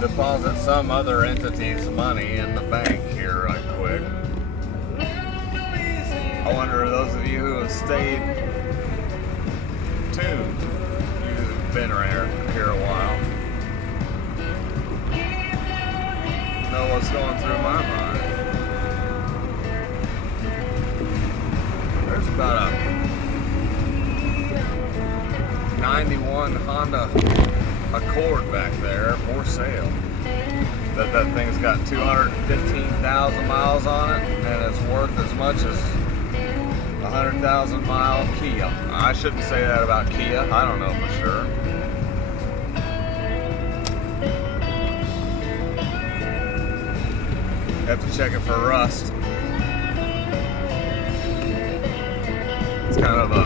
deposit some other entity's money in the bank here right quick. I wonder, those of you who have stayed tuned, you've been around here a while, know what's going through my mind. There's about a 91 Honda Accord back there for sale. That thing's got 215,000 miles on it, and it's worth as much as a 100,000 mile Kia. I shouldn't say that about Kia. I don't know for sure. Have to check it for rust. It's kind of a...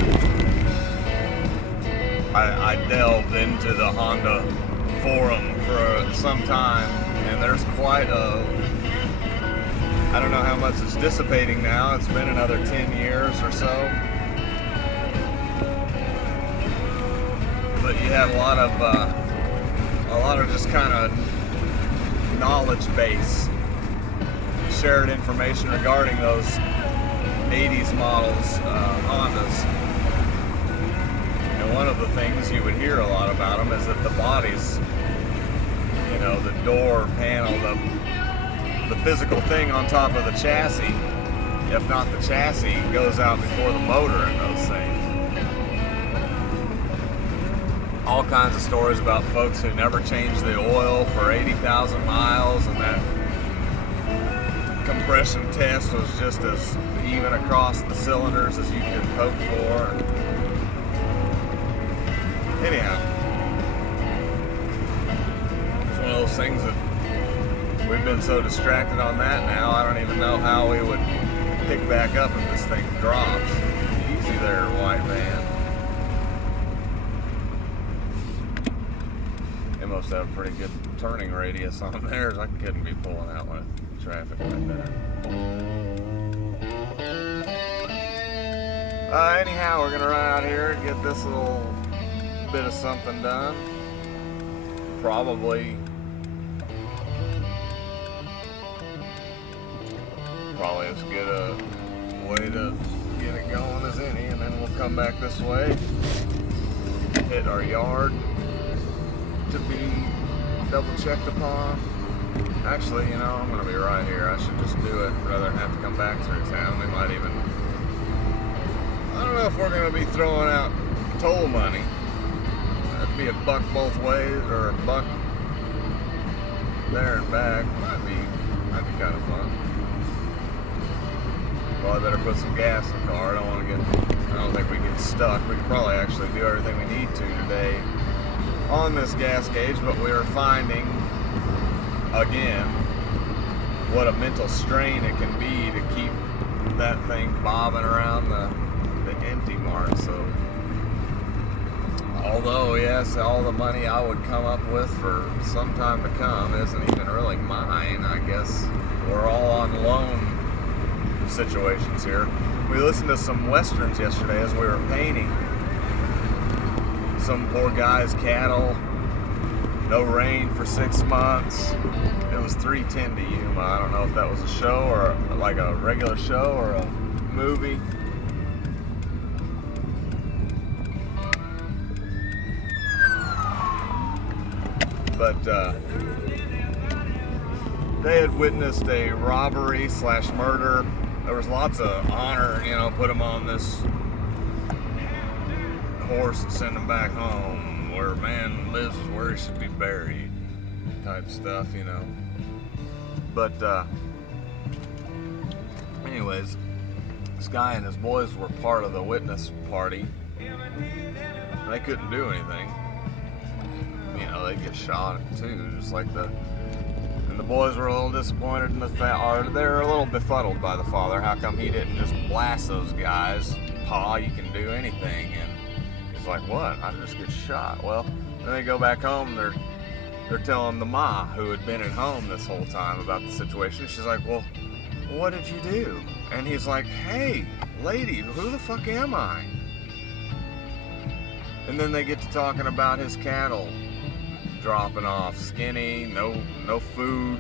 I delved into the Honda forum for some time, and there's quite a... I don't know how much it's dissipating now. It's been another 10 years or so. But you have a lot of just kind of knowledge base, shared information regarding those 80s models Hondas. And one of the things you would hear a lot about them is that the bodies, you know, the door panel, the physical thing on top of the chassis, if not the chassis, goes out before the motor in those things. All kinds of stories about folks who never changed the oil for 80,000 miles, and that compression test was just as even across the cylinders as you could hope for. Anyhow, it's one of those things that we've been so distracted on that now, I don't even know how we would pick back up if this thing drops. Easy there, white man. They must have a pretty good turning radius on theirs. I couldn't be pulling out with traffic like that. Anyhow, we're gonna run out here and get this little bit of something done. Probably as good a way to get it going as any, and then we'll come back this way, hit our yard to be double checked upon. Actually, you know, I'm gonna be right here. I should just do it rather than have to come back through town. We might even, I don't know if we're gonna be throwing out toll money. That'd be $1 both ways, or $1 there and back. That'd be kind of fun. Well, I better put some gas in the car. I don't think we get stuck. We could probably actually do everything we need to today on this gas gauge, but we are finding, again, what a mental strain it can be to keep that thing bobbing around the empty mark. So, although, yes, all the money I would come up with for some time to come isn't even really mine, I guess we're all on loan situations here. We listened to some westerns yesterday as we were painting some poor guy's cattle. No rain for 6 months. It was 3:10 to Yuma. I don't know if that was a show or like a regular show or a movie. But they had witnessed a robbery / murder. There was lots of honor, you know, put him on this horse and send him back home. Where a man lives is where he should be buried, type stuff, you know. But anyways, this guy and his boys were part of the witness party. They couldn't do anything. You know, they get shot too, just like and the boys were a little disappointed in the fact, or they're a little befuddled by the father. How come he didn't just blast those guys? Pa, you can do anything. And he's like, what? I just get shot. Well, then they go back home, they're telling the ma, who had been at home this whole time, about the situation. She's like, well, what did you do? And he's like, hey, lady, who the fuck am I? And then they get to talking about his cattle dropping off, skinny, no food.